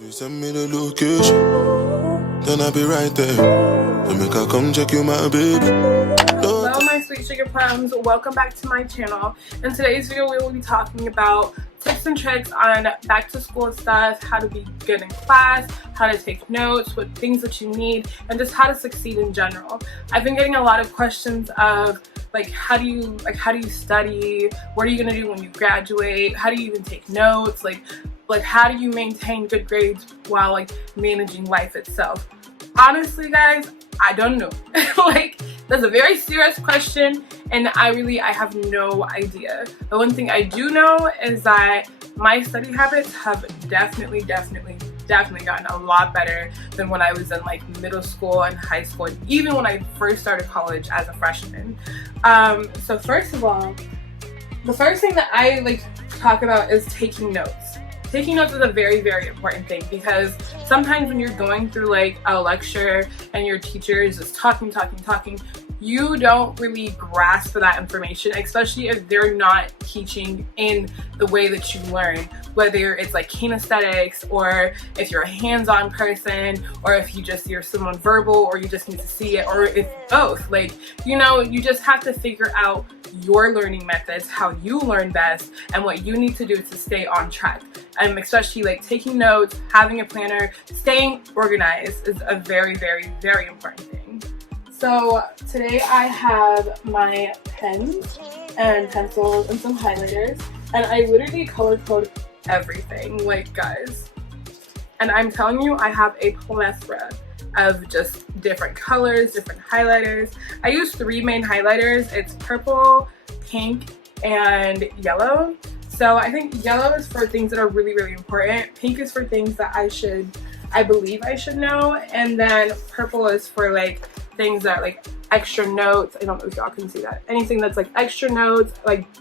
You send me the location, then I'll be right there. Then make I come check you, my baby. Hello my sweet sugar plums, welcome back to my channel. In today's video we will be talking about tips and tricks on back to school stuff, how to be good in class, how to take notes, what things that you need, and just how to succeed in general. I've been getting a lot of questions of how do you study, what are you gonna do when you graduate, how do you even take notes, like how do you maintain good grades while managing life itself. Honestly guys, I don't know. That's a very serious question and I have no idea. The one thing I do know is that my study habits have definitely gotten a lot better than when I was in middle school and high school, and even when I first started college as a freshman. So first of all, the first thing that I talk about is taking notes. Taking notes is a very important thing, because sometimes when you're going through a lecture and your teacher is just talking, you don't really grasp that information, especially if they're not teaching in the way that you learn, whether it's kinesthetics, or if you're a hands-on person, or if you're someone verbal, or you just need to see it, or if both. You just have to figure out your learning methods, how you learn best, and what you need to do to stay on track. And especially taking notes, having a planner, staying organized is a very important thing. So today I have my pens and pencils and some highlighters, and I literally color code everything, guys. And I'm telling you, I have a plethora of just different colors, different highlighters. I use 3 main highlighters. It's purple, pink, and yellow. So I think yellow is for things that are really important. Pink is for things that I believe I should know. And then purple is for things that are extra notes. I don't know if y'all can see that. Anything that's extra notes,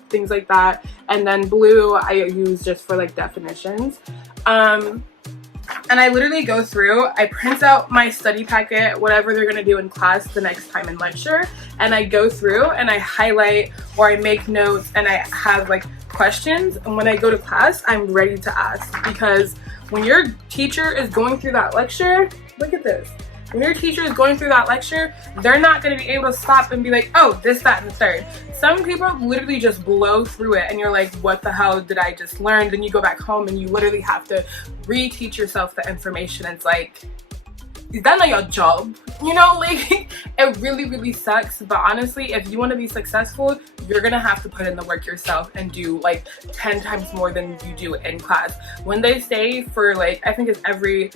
things like that. And then blue I use just for definitions. And I literally go through, I print out my study packet, whatever they're gonna do in class the next time in lecture, and I go through and I highlight or I make notes and I have questions, and when I go to class I'm ready to ask. Because when your teacher is going through that lecture, look at this. When your teacher is going through that lecture, they're not going to be able to stop and be like, oh, this, that, and the third. Some people literally just blow through it and you're like, what the hell did I just learn? Then you go back home and you literally have to reteach yourself the information. It's is that not your job? It really sucks. But honestly, if you want to be successful, you're gonna have to put in the work yourself and do 10 times more than you do in class. When they say for I think it's every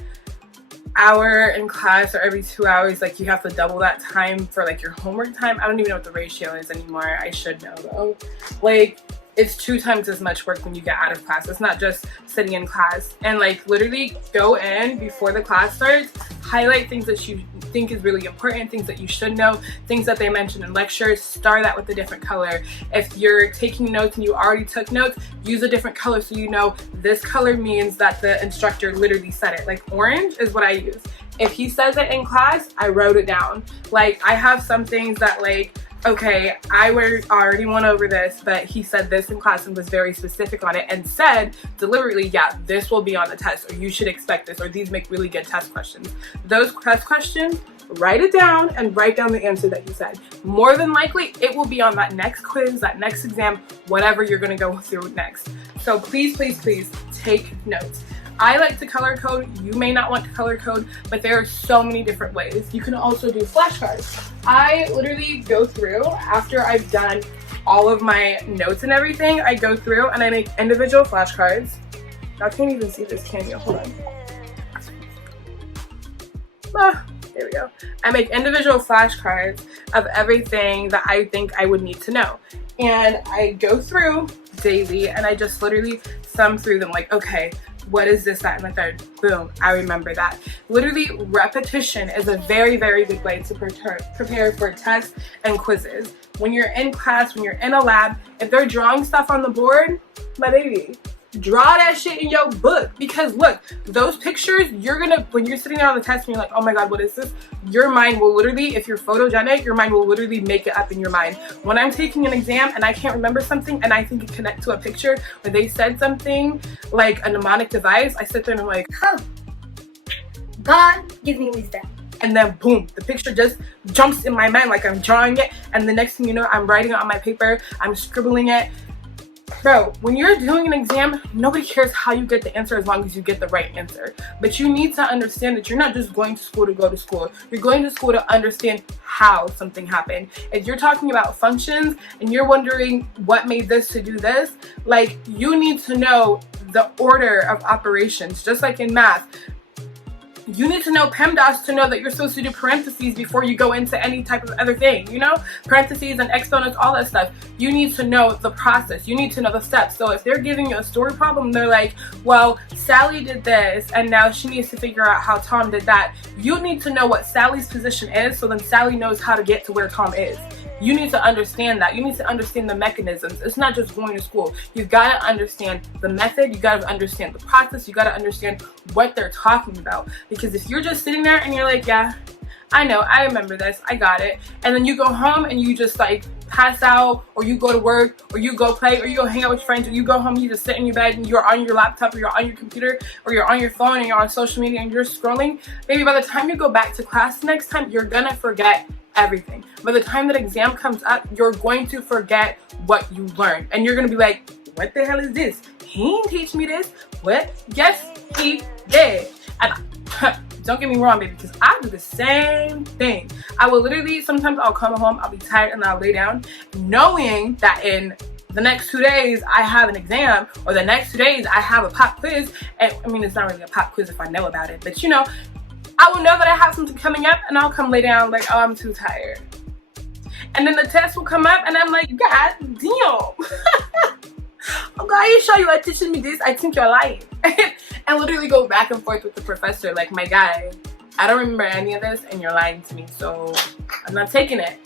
hour in class or every 2 hours, you have to double that time for your homework time. I don't even know what the ratio is anymore. I should know though. It's 2 times as much work when you get out of class. It's not just sitting in class. And literally go in before the class starts, highlight things that you think is really important, things that you should know, things that they mention in lectures, star that with a different color. If you're taking notes and you already took notes, use a different color so you know this color means that the instructor literally said it. Orange is what I use. If he says it in class, I wrote it down. I have some things that okay, I already went over this, but he said this in class and was very specific on it and said deliberately, yeah, this will be on the test, or you should expect this, or these make really good test questions. Those test questions, write it down and write down the answer that you said. More than likely, it will be on that next quiz, that next exam, whatever you're gonna go through next. So please take notes. I like to color code. You may not want to color code, but there are so many different ways. You can also do flashcards. I literally go through, after I've done all of my notes and everything, I go through and I make individual flashcards. Y'all can't even see this, can you? Hold on. There we go. I make individual flashcards of everything that I think I would need to know. And I go through daily and I just literally thumb through them okay, what is this, that, and the third? Boom, I remember that. Literally, repetition is a very good way to prepare for tests and quizzes. When you're in class, when you're in a lab, if they're drawing stuff on the board, my baby, draw that shit in your book. Because look, those pictures, when you're sitting there on the test and you're like, oh my god, what is this? Your mind will literally, if you're photogenic, your mind will literally make it up in your mind. When I'm taking an exam and I can't remember something and I think it connects to a picture where they said something like a mnemonic device, I sit there and I'm like, huh, God give me wisdom. And then boom, the picture just jumps in my mind like I'm drawing it, and the next thing you know, I'm writing it on my paper, I'm scribbling it. Bro, when you're doing an exam, nobody cares how you get the answer as long as you get the right answer. But you need to understand that you're not just going to school to go to school. You're going to school to understand how something happened. If you're talking about functions and you're wondering what made this to do this, like, you need to know the order of operations, just like in math. You need to know PEMDAS to know that you're supposed to do parentheses before you go into any type of other thing, you know? Parentheses and exponents, all that stuff. You need to know the process. You need to know the steps. So if they're giving you a story problem, they're like, well, Sally did this, and now she needs to figure out how Tom did that. You need to know what Sally's position is, so then Sally knows how to get to where Tom is. You need to understand that. You need to understand the mechanisms. It's not just going to school. You've got to understand the method. You got to understand the process. You got to understand what they're talking about. Because if you're just sitting there and you're like, yeah, I know, I remember this, I got it, and then you go home and you just like pass out, or you go to work, or you go play, or you go hang out with friends, or you go home and you just sit in your bed and you're on your laptop, or you're on your computer, or you're on your phone and you're on social media and you're scrolling, maybe by the time you go back to class next time, you're gonna forget everything. By the time that exam comes up, you're going to forget what you learned, and you're gonna be like, what the hell is this? He didn't teach me this. What? Yes, he did. And don't get me wrong, baby, because I do the same thing. I will literally, sometimes I'll come home, I'll be tired, and I'll lay down, knowing that in the next 2 days I have an exam, or the next 2 days I have a pop quiz. And I mean, it's not really a pop quiz if I know about it, but you know, I will know that I have something coming up, and I'll come lay down like, oh, I'm too tired. And then the test will come up, and I'm like, God damn. Oh God, you sure you are teaching me this? I think you're lying. And literally go back and forth with the professor like, my guy, I don't remember any of this and you're lying to me, so I'm not taking it.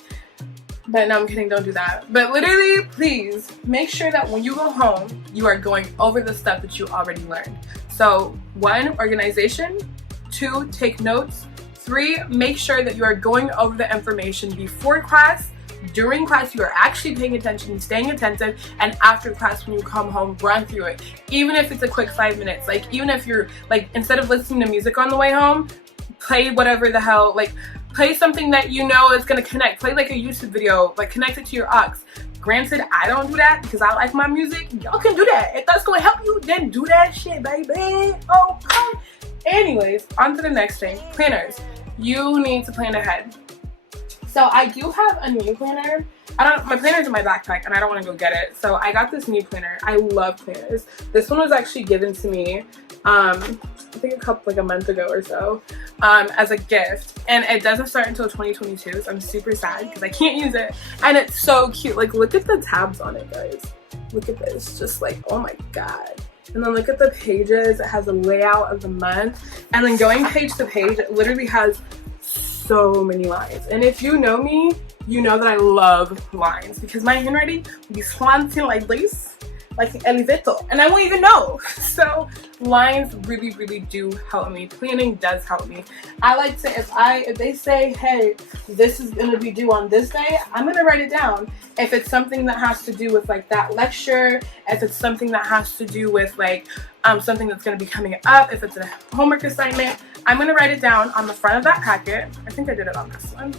But no, I'm kidding, don't do that. But literally, please make sure that when you go home, you are going over the stuff that you already learned. So 1, organization. 2, take notes. 3, make sure that you are going over the information before class. During class, you are actually paying attention, staying attentive, and after class, when you come home, run through it. Even if it's a quick 5 minutes, like even if you're like, instead of listening to music on the way home, play whatever the hell, like play something that you know is gonna connect. Play like a YouTube video, like connect it to your aux. Granted, I don't do that because I like my music. Y'all can do that. If that's gonna help you, then do that shit, baby. Okay. Anyways, on to the next thing. Planners. You need to plan ahead. So I do have a new planner. My planner's in my backpack and I don't want to go get it. So I got this new planner. I love planners. This one was actually given to me, I think a month ago or so, as a gift. And it doesn't start until 2022, so I'm super sad because I can't use it. And it's so cute. Like, look at the tabs on it, guys. Look at this. Just like, oh my God. And then look at the pages. It has a layout of the month. And then going page to page, it literally has so many lines. And if you know me, you know that I love lines because my handwriting will be slanting like this, like an elevator, and I won't even know. So lines really, really do help me. Planning does help me. I like to, if they say, hey, this is gonna be due on this day, I'm gonna write it down. If it's something that has to do with like that lecture, if it's something that has to do with like something that's gonna be coming up, if it's a homework assignment, I'm gonna write it down on the front of that packet. I think I did it on this one.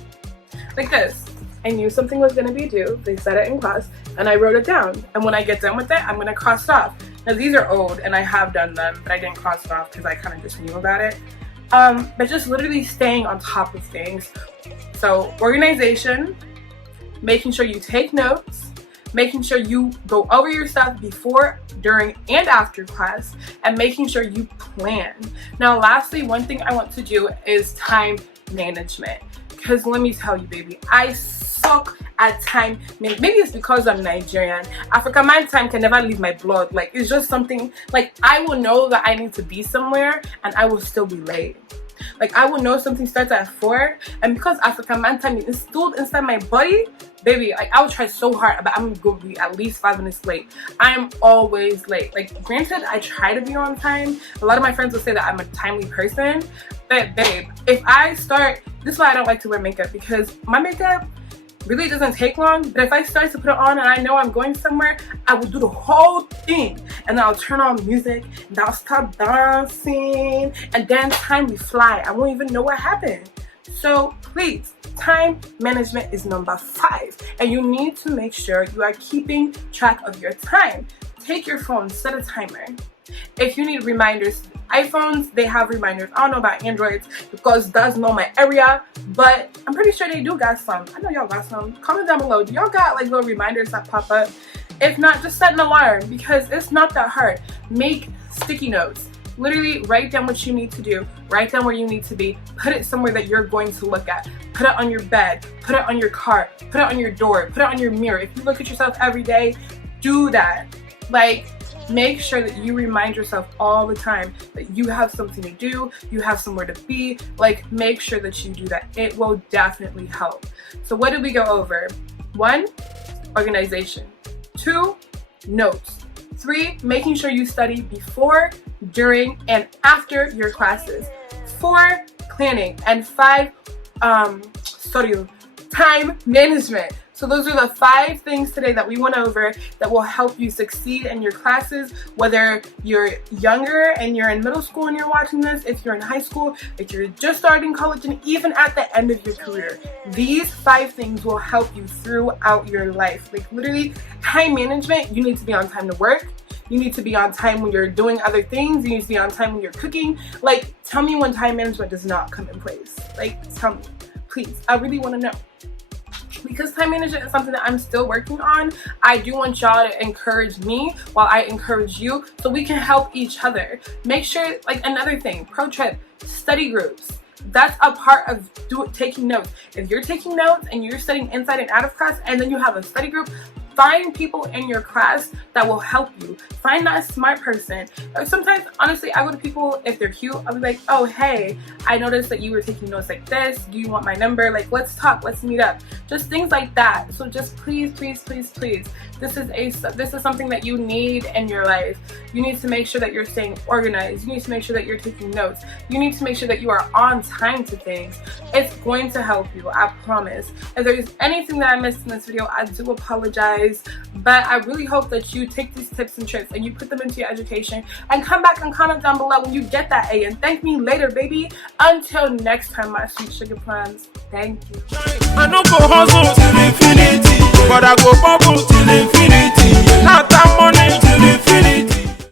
Like this. I knew something was gonna be due. They said it in class and I wrote it down. And when I get done with it, I'm gonna cross it off. Now these are old and I have done them, but I didn't cross it off because I kind of just knew about it. But just literally staying on top of things. So organization, making sure you take notes, making sure you go over your stuff before, during, and after class, and making sure you plan. Now, lastly, one thing I want to do is time management. Because let me tell you, baby, I suck at time. Maybe it's because I'm Nigerian. African man time can never leave my blood. Like, it's just something, like, I will know that I need to be somewhere, and I will still be late. Like, I will know something starts at 4, and because African man time is installed inside my body, baby, like, I will try so hard, but I'm going to be at least 5 minutes late. I am always late. Like, granted, I try to be on time. A lot of my friends will say that I'm a timely person, but babe, if I start, this is why I don't like to wear makeup, because my makeup, really doesn't take long, but if I start to put it on and I know I'm going somewhere, I will do the whole thing, and then I'll turn on music and I'll start dancing, and then time will fly. I won't even know what happened. So please, time management is number 5, and you need to make sure you are keeping track of your time. Take your phone, set a timer. If you need reminders, iPhones, they have reminders. I don't know about Androids because that's not my area, but I'm pretty sure they do got some. I know y'all got some. Comment down below. Do y'all got like little reminders that pop up? If not, just set an alarm because it's not that hard. Make sticky notes. Literally write down what you need to do. Write down where you need to be. Put it somewhere that you're going to look at. Put it on your bed. Put it on your car. Put it on your door. Put it on your mirror. If you look at yourself every day, do that. Like, make sure that you remind yourself all the time that you have something to do, you have somewhere to be. Like, make sure that you do that. It will definitely help. So what did we go over? 1, organization. 2, notes. 3, making sure you study before, during, and after your classes. 4, planning. And 5, time management. So those are the 5 things today that we went over that will help you succeed in your classes, whether you're younger and you're in middle school and you're watching this, if you're in high school, if you're just starting college, and even at the end of your career. These 5 things will help you throughout your life. Like literally, time management, you need to be on time to work. You need to be on time when you're doing other things. You need to be on time when you're cooking. Like, tell me when time management does not come in place. Like, tell me, please. I really want to know. Because time management is something that I'm still working on. I do want y'all to encourage me while I encourage you so we can help each other. Make sure, like another thing, pro tip, study groups. That's a part of taking notes. If you're taking notes and you're studying inside and out of class and then you have a study group, find people in your class that will help you. Find that smart person. Or sometimes, honestly, I go to people, if they're cute, I'll be like, oh, hey, I noticed that you were taking notes like this. Do you want my number? Like, let's talk, let's meet up. Just things like that. So just please, please, please, please. This is something that you need in your life. You need to make sure that you're staying organized. You need to make sure that you're taking notes. You need to make sure that you are on time to things. It's going to help you, I promise. If there's anything that I missed in this video, I do apologize. But I really hope that you take these tips and tricks and you put them into your education and come back and comment down below when you get that A and thank me later, baby. Until next time, my sweet sugar plums. Thank you. I don't go hustle till infinity, but I go bubble till infinity. Not that money till infinity.